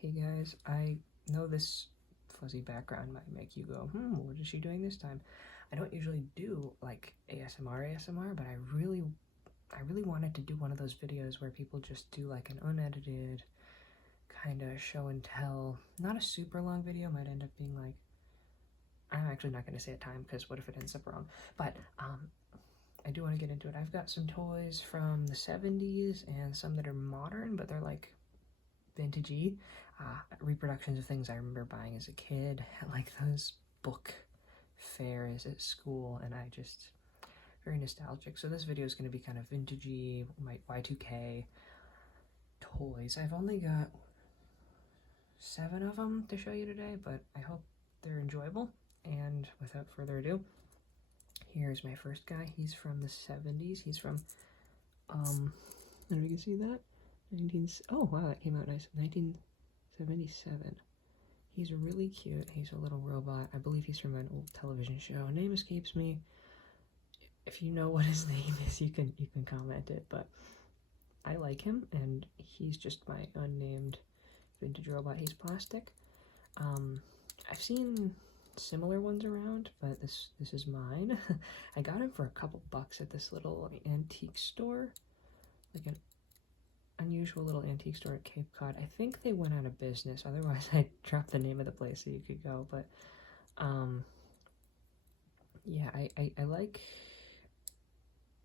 Hey guys, I know this fuzzy background might make you go, what is she doing this time? I don't usually do like ASMR, but I really wanted to do one of those videos where people just do like an unedited kind of show and tell. Not a super long video, might end up being like, I'm actually not going to say a time because what if it ends up wrong? But I do want to get into it. I've got some toys from the 70s and some that are modern, but they're like vintagey reproductions of things I remember buying as a kid, like those book fairs at school, and I just very nostalgic. So this video is going to be kind of vintagey, my Y2K toys. I've only got 7 of them to show you today, but I hope they're enjoyable. And without further ado, here's my first guy. He's from the 70s. He's from and we can see that oh wow, that came out nice. 1977. He's really cute. He's a little robot. I believe he's from an old television show. Name escapes me. If you know what his name is, you can comment it, but I like him, and he's just my unnamed vintage robot. He's plastic. I've seen similar ones around, but this is mine. I got him for a couple bucks at this little antique store, like an unusual little antique store at Cape Cod. I think they went out of business, otherwise I'd drop the name of the place so you could go. But yeah, I like,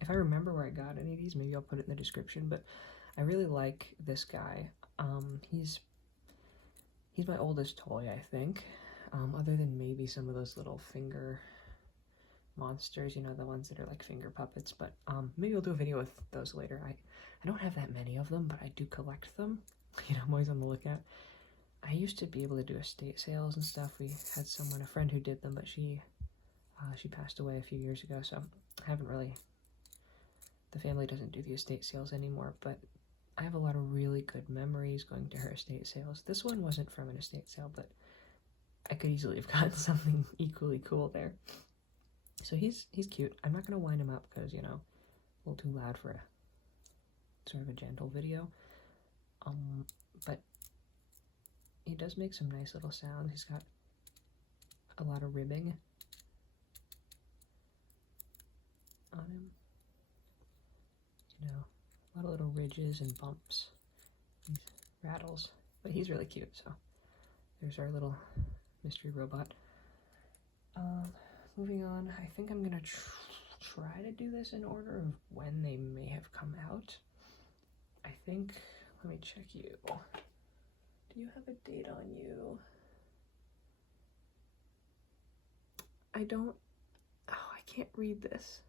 if I remember where I got any of these, maybe I'll put it in the description, but I really like this guy. He's my oldest toy, I think, other than maybe some of those little finger monsters, you know, the ones that are like finger puppets. But maybe I'll do a video with those later. I don't have that many of them, but I do collect them. You know, I'm always on the lookout. I used to be able to do estate sales and stuff. We had a friend who did them, but she passed away a few years ago, so I haven't really, the family doesn't do the estate sales anymore, but I have a lot of really good memories going to her estate sales. This one wasn't from an estate sale, but I could easily have gotten something equally cool there. So he's cute. I'm not going to wind him up because, you know, a little too loud for a sort of a gentle video. But he does make some nice little sounds. He's got a lot of ribbing on him. You know, a lot of little ridges and bumps. These rattles. But he's really cute, so there's our little mystery robot. Moving on, I think I'm gonna try to do this in order of when they may have come out. I think, let me check you. Do you have a date on you? I don't, I can't read this.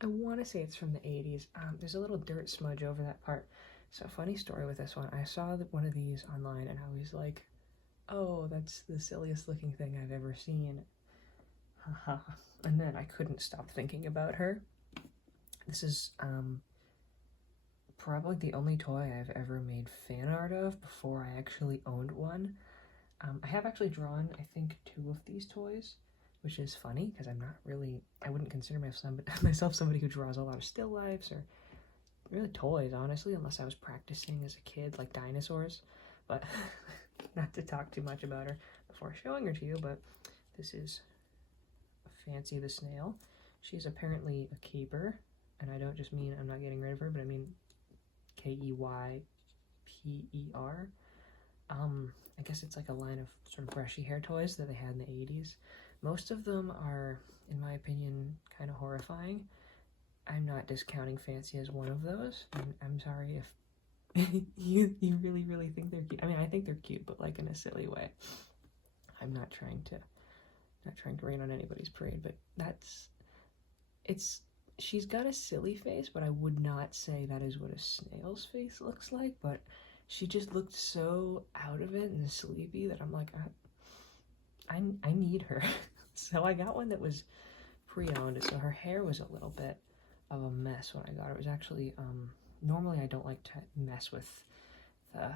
I want to say it's from the 80s. There's a little dirt smudge over that part. So funny story with this one. I saw one of these online and I was like, oh, that's the silliest looking thing I've ever seen. Haha. And then I couldn't stop thinking about her. This is probably the only toy I've ever made fan art of before I actually owned one. I have actually drawn, I think, 2 of these toys, which is funny because I'm not really, I wouldn't consider myself somebody who draws a lot of still lifes or really toys, honestly, unless I was practicing as a kid, like dinosaurs. But not to talk too much about her before showing her to you, but this is Fancy the Snail. She's apparently a keeper, and I don't just mean I'm not getting rid of her, but I mean Keyper. I guess it's like a line of sort of brushy hair toys that they had in the 80s. Most of them are, in my opinion, kind of horrifying. I'm not discounting Fancy as one of those. I'm sorry if you really think they're cute. I mean, I think they're cute, but like in a silly way. I'm not trying to rain on anybody's parade, but she's got a silly face, but I would not say that is what a snail's face looks like. But she just looked so out of it and sleepy that I'm like, I need her. So I got one that was pre-owned, so her hair was a little bit of a mess when I got her. It was actually, normally I don't like to mess with the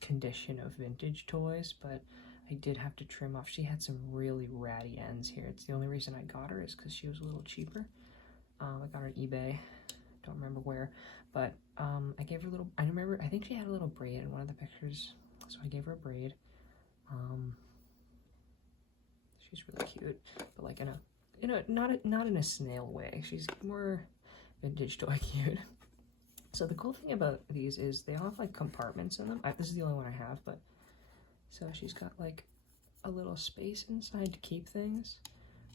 condition of vintage toys, but I did have to trim off. She had some really ratty ends here. It's the only reason I got her is because she was a little cheaper. I got her on eBay. Don't remember where, but I gave her a little, I remember, I think she had a little braid in one of the pictures, so I gave her a braid. She's really cute, but like not in a snail way. She's more vintage toy cute. So the cool thing about these is they all have like compartments in them. This is the only one I have, but so she's got like a little space inside to keep things.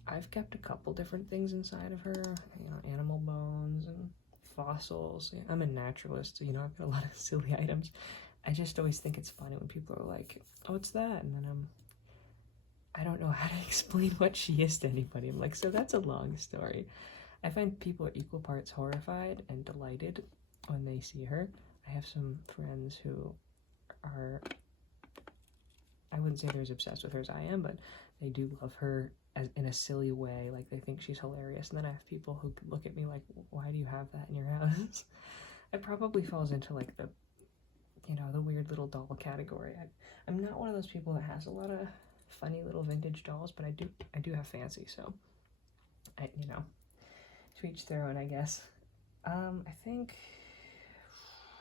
I've kept a couple different things inside of her, animal bones and fossils. I'm a naturalist, so I've got a lot of silly items. I just always think it's funny when people are like, "Oh, what's that?" And then I don't know how to explain what she is to anybody. I'm like, so that's a long story. I find people are equal parts horrified and delighted when they see her. I have some friends who are, I wouldn't say they're as obsessed with her as I am, but they do love her in a silly way. Like, they think she's hilarious. And then I have people who look at me like, why do you have that in your house? It probably falls into like the weird little doll category. I'm not one of those people that has a lot of funny little vintage dolls, but I do have fancy, so to each their own, I guess. I think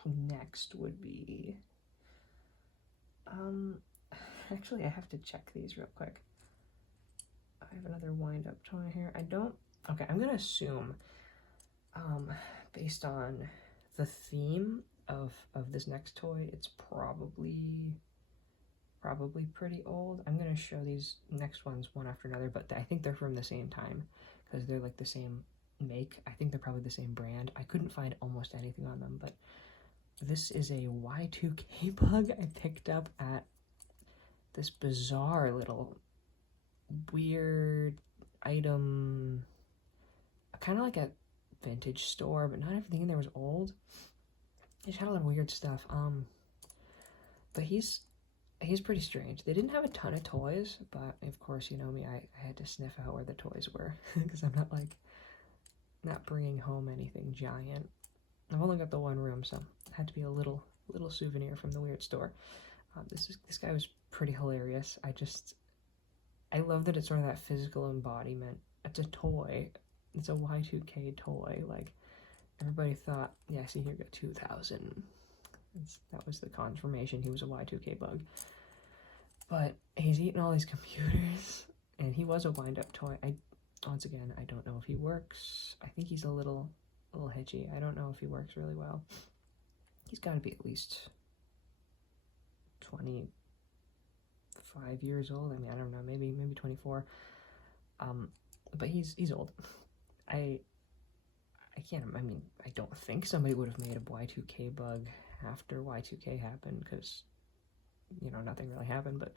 next would be actually I have to check these real quick. I have another wind-up toy here. Okay, I'm gonna assume based on the theme of this next toy, it's probably pretty old. I'm gonna show these next ones one after another, but I think they're from the same time because they're like the same make. I think they're probably the same brand. I couldn't find almost anything on them, but this is a Y2K bug I picked up at this bizarre little weird item, kind of like a vintage store, but not everything in there was old. It just had a lot of weird stuff. But he's pretty strange. They didn't have a ton of toys, but of course, you know me, I had to sniff out where the toys were because I'm not bringing home anything giant. I've only got the one room, so it had to be a little souvenir from the weird store. This guy was pretty hilarious. I love that it's sort of that physical embodiment. It's a toy. It's a Y2K toy. Like, everybody thought, yeah, see here, got 2000. That was the confirmation he was a Y2K bug. But he's eating all these computers, and he was a wind-up toy. Once again, I don't know if he works. I think he's a little hitchy. I don't know if he works really well. He's got to be at least 25 years old. I mean, I don't know, maybe 24. But he's old. I don't think somebody would have made a Y2K bug after Y2K happened, because nothing really happened. But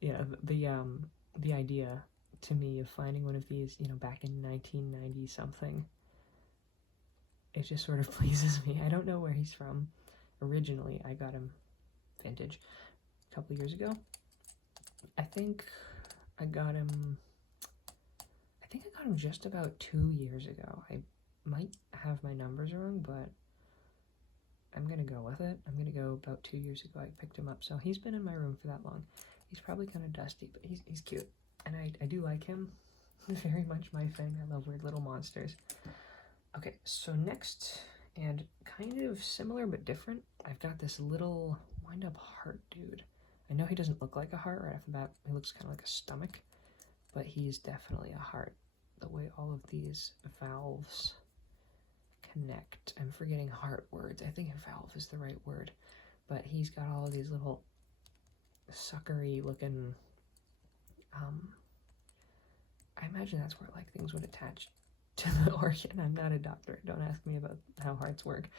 the idea to me of finding one of these back in 1990 something, it just sort of pleases me. I don't know where he's from. Originally I got him vintage a couple years ago. I think I got him just about 2 years ago. I might have my numbers wrong, but I'm gonna go with it. I'm gonna go about 2 years ago I picked him up, so he's been in my room for that long. He's probably kind of dusty, but he's cute, and I do like him. Very much my thing. I love weird little monsters. Okay, so next, and kind of similar but different, I've got this little wind-up heart dude. I know he doesn't look like a heart right off the bat. He looks kind of like a stomach, but he's definitely a heart. The way all of these valves connect. I'm forgetting heart words. I think valve is the right word. But he's got all of these little suckery looking, I imagine that's where like things would attach to the organ. I'm not a doctor. Don't ask me about how hearts work.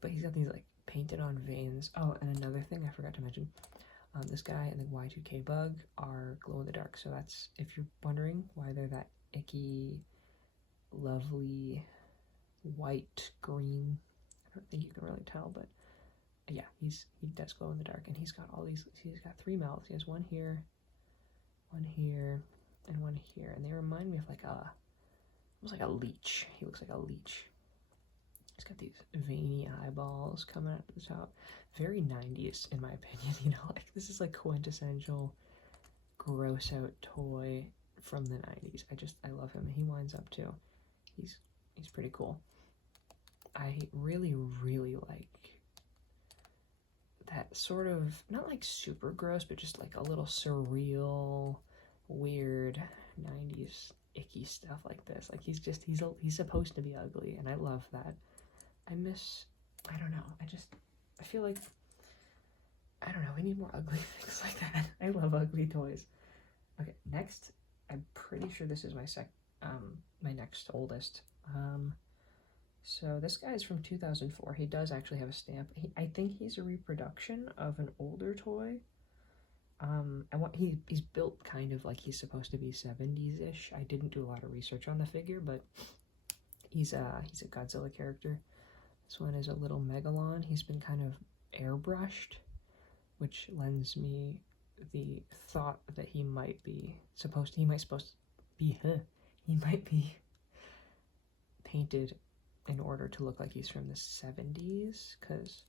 But he's got these like painted on veins. Oh, and another thing I forgot to mention. This guy and the Y2K bug are glow in the dark. So that's, if you're wondering why they're that icky, lovely white green, I don't think you can really tell, but yeah, he does glow in the dark. And he's got all these, he's got 3 mouths. He has one here, and one here, and they remind me of like almost like a leech. He looks like a leech. He's got these veiny eyeballs coming up at the top. Very 90s, in my opinion. Like, this is like quintessential gross out toy from the 90s. I love him. He winds up too. He's pretty cool. I really like that sort of, not like super gross, but just like a little surreal, weird 90s icky stuff like this. Like he's supposed to be ugly, and I love that. I don't know. I feel like, I don't know, we need more ugly things like that. I love ugly toys. Okay, next, I'm pretty sure this is my next oldest. So this guy is from 2004. He does actually have a stamp. I think he's a reproduction of an older toy. He's built kind of like he's supposed to be 70s-ish. I didn't do a lot of research on the figure, but he's a Godzilla character. This one is a little Megalon. He's been kind of airbrushed, which lends me the thought that he might be painted in order to look like he's from the 70s, because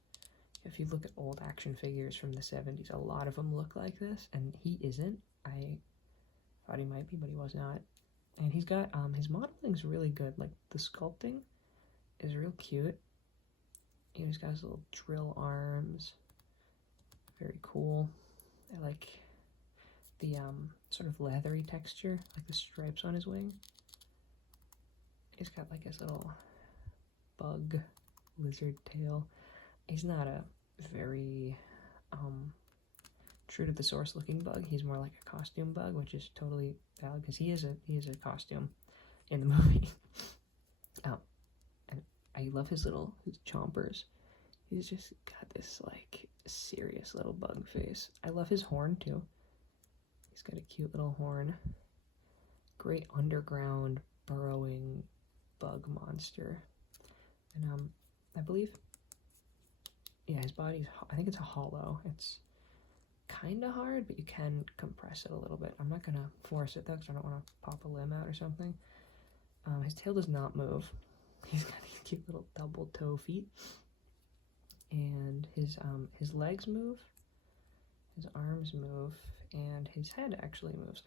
if you look at old action figures from the 70s, a lot of them look like this, and he isn't. I thought he might be, but he was not. And he's got, his modeling's really good. Like, the sculpting is real cute. You know, he's got his little drill arms. Very cool. I like the, sort of leathery texture, like the stripes on his wing. He's got, like, his little bug lizard tail. He's not a very true to the source looking bug. He's more like a costume bug, which is totally valid because he is a costume in the movie. And I love his chompers. He's just got this like serious little bug face. I love his horn too. He's got a cute little horn. Great underground burrowing bug monster. And I believe, yeah, his body's, I think it's a hollow. It's kind of hard, but you can compress it a little bit. I'm not going to force it though, because I don't want to pop a limb out or something. His tail does not move. He's got these cute little double toe feet. And his legs move, his arms move, and his head actually moves.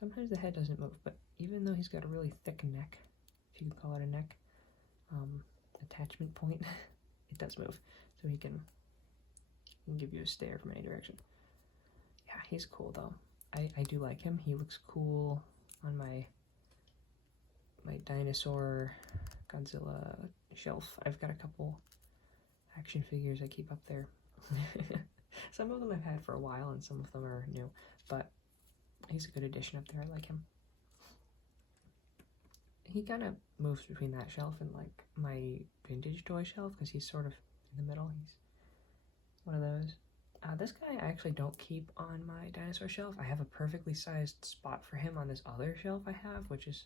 Sometimes the head doesn't move, but even though he's got a really thick neck, if you could call it a neck, attachment point, it does move. So he can give you a stare from any direction. Yeah, he's cool though. I do like him. He looks cool on my dinosaur Godzilla shelf. I've got a couple action figures I keep up there. Some of them I've had for a while and some of them are new, but he's a good addition up there. I like him. He kind of moves between that shelf and like my vintage toy shelf because he's sort of in the middle. He's one of those. This guy I actually don't keep on my dinosaur shelf. I have a perfectly sized spot for him on this other shelf I have, which is,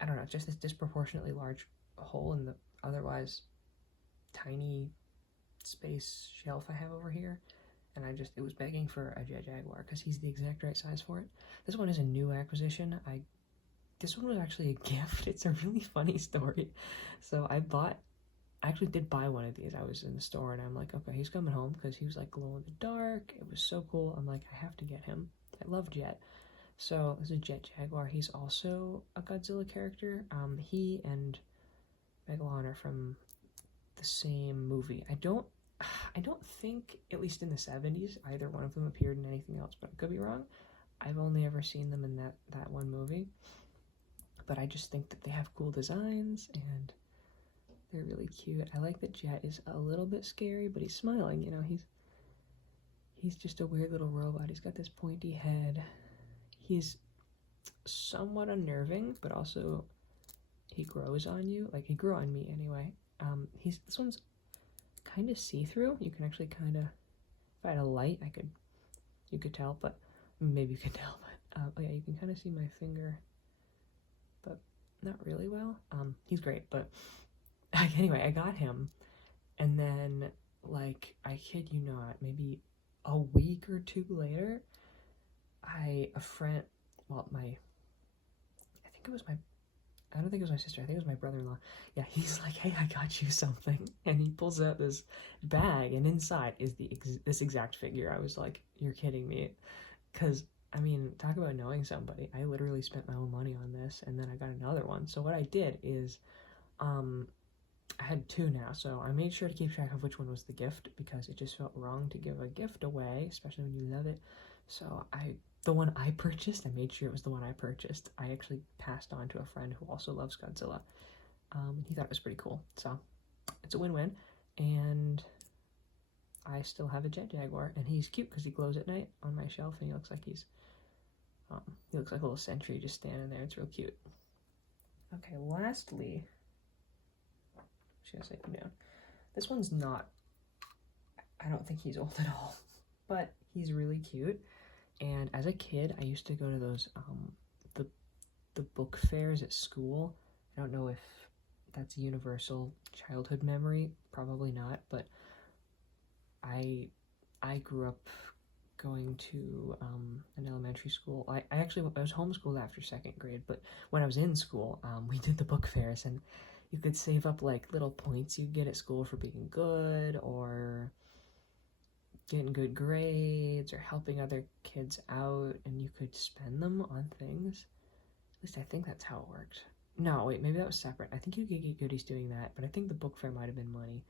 I don't know, just this disproportionately large hole in the otherwise tiny space shelf I have over here. And it was begging for a Jet Jaguar because he's the exact right size for it. This one is a new acquisition. This one was actually a gift. It's a really funny story. So I actually did buy one of these. I was in the store and I'm like, okay, he's coming home because he was like glow in the dark. It was so cool. I'm like, I have to get him. I love Jet. So this is Jet Jaguar. He's also a Godzilla character. He and Megalon are from the same movie. I don't think, at least in the 70s, either one of them appeared in anything else, but I could be wrong. I've only ever seen them in that one movie. But I just think that they have cool designs and they're really cute. I like that Jet is a little bit scary, but he's smiling, you know, he's just a weird little robot. He's got this pointy head. He's somewhat unnerving, but also he grows on you. Like, he grew on me anyway. This one's kind of see-through. You can actually kind of, if I had a light, you could tell, but maybe you could tell, but oh yeah, you can kind of see my finger, but not really well. He's great, but anyway, I got him, and then, like, I kid you not, maybe a week or two later, I don't think it was my sister, I think it was my brother-in-law. Yeah, he's like, hey, I got you something. And he pulls out this bag, and inside is this exact figure. I was like, you're kidding me. Because, I mean, talk about knowing somebody. I literally spent my own money on this, and then I got another one. So what I did is, I had two now, so I made sure to keep track of which one was the gift because it just felt wrong to give a gift away, especially when you love it. So the one I purchased, I made sure it was the one I purchased. I actually passed on to a friend who also loves Godzilla. He thought it was pretty cool, so it's a win-win. And I still have a Jet Jaguar, and he's cute because he glows at night on my shelf, and he looks like he looks like a little sentry just standing there. It's real cute. Okay, lastly, should I say no? This one's not. I don't think he's old at all, but he's really cute. And as a kid, I used to go to those the book fairs at school. I don't know if that's a universal childhood memory. Probably not, but I grew up going to an elementary school. I was homeschooled after second grade, but when I was in school, we did the book fairs, and you could save up like little points you get at school for being good or getting good grades or helping other kids out, and you could spend them on things. At least I think that's how it worked. No, wait, maybe that was separate. I think you could get goodies doing that, but I think the book fair might have been money.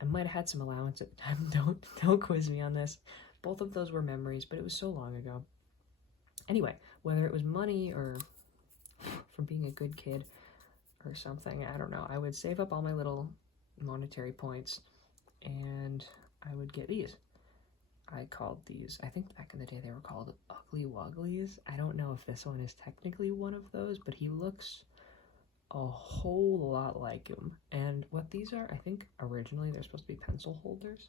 I might have had some allowance at the time. Don't quiz me on this. Both of those were memories, but it was so long ago. Anyway, whether it was money or from being a good kid or something, I don't know. I would save up all my little monetary points and I would get these. I called these, I think back in the day they were called Ugly Wugglies. I don't know if this one is technically one of those, but he looks a whole lot like him. And what these are, I think originally they're supposed to be pencil holders.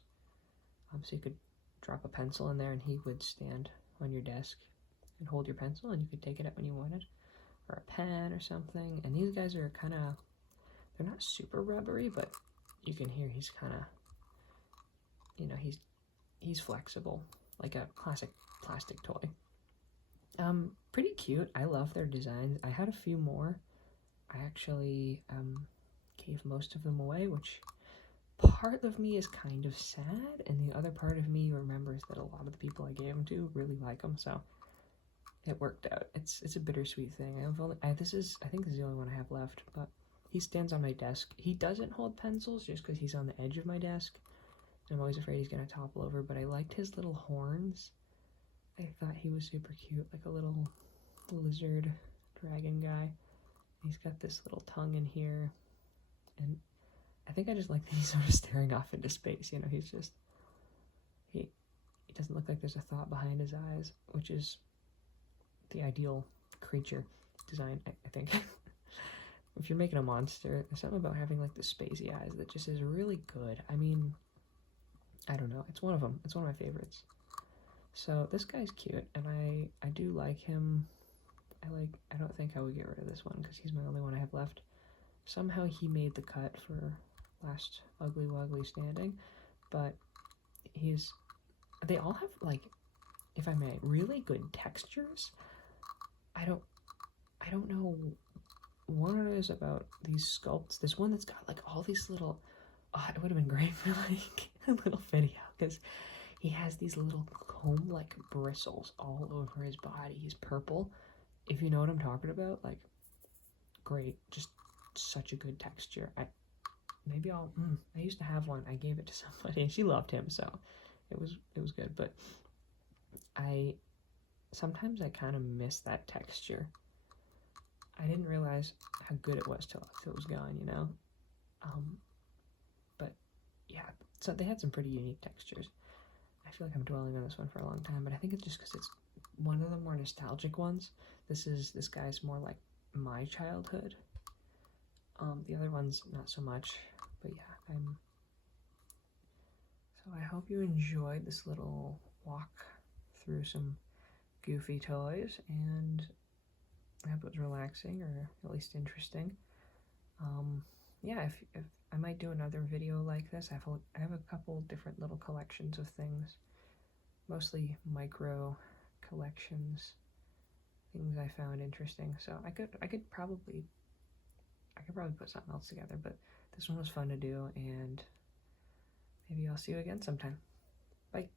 So you could drop a pencil in there and he would stand on your desk and hold your pencil and you could take it out when you wanted. Or a pen or something. And these guys are kind of, they're not super rubbery, but you can hear he's kind of, you know, he's flexible, like a classic plastic toy. Pretty cute. I love their designs. I had a few more. I actually gave most of them away, which part of me is kind of sad, and the other part of me remembers that a lot of the people I gave them to really like them, so it worked out. It's a bittersweet thing. I think this is the only one I have left, but he stands on my desk. He doesn't hold pencils just because he's on the edge of my desk. I'm always afraid he's gonna topple over, but I liked his little horns. I thought he was super cute, like a little lizard dragon guy. He's got this little tongue in here, and I think I just like that he's sort of staring off into space. You know, he's just he doesn't look like there's a thought behind his eyes, which is the ideal creature design, I think. If you're making a monster, there's something about having like the spacey eyes that just is really good. I mean, I don't know. It's one of them. It's one of my favorites. So this guy's cute, and I do like him. I don't think I would get rid of this one because he's my only one I have left. Somehow he made the cut for last Ugly Wuggly standing, but they all have, like, if I may, really good textures. I don't know what it is about these sculpts. There's one that's got like all these little, it would have been great for like a little video because he has these little comb-like bristles all over his body. He's purple. If you know what I'm talking about, like, great, just such a good texture. I used to have one. I gave it to somebody and she loved him, so it was good. But sometimes I kind of miss that texture. I didn't realize how good it was till it was gone, you know. But yeah, so they had some pretty unique textures. I feel like I'm dwelling on this one for a long time, but I think it's just because it's one of the more nostalgic ones. This guy's more like my childhood. The other ones not so much, but yeah, so I hope you enjoyed this little walk through some goofy toys, and I hope it was relaxing or at least interesting. Yeah, if I might do another video like this. I have a couple different little collections of things, mostly micro collections, things I found interesting. So I could probably put something else together, but this one was fun to do, and maybe I'll see you again sometime. Bye.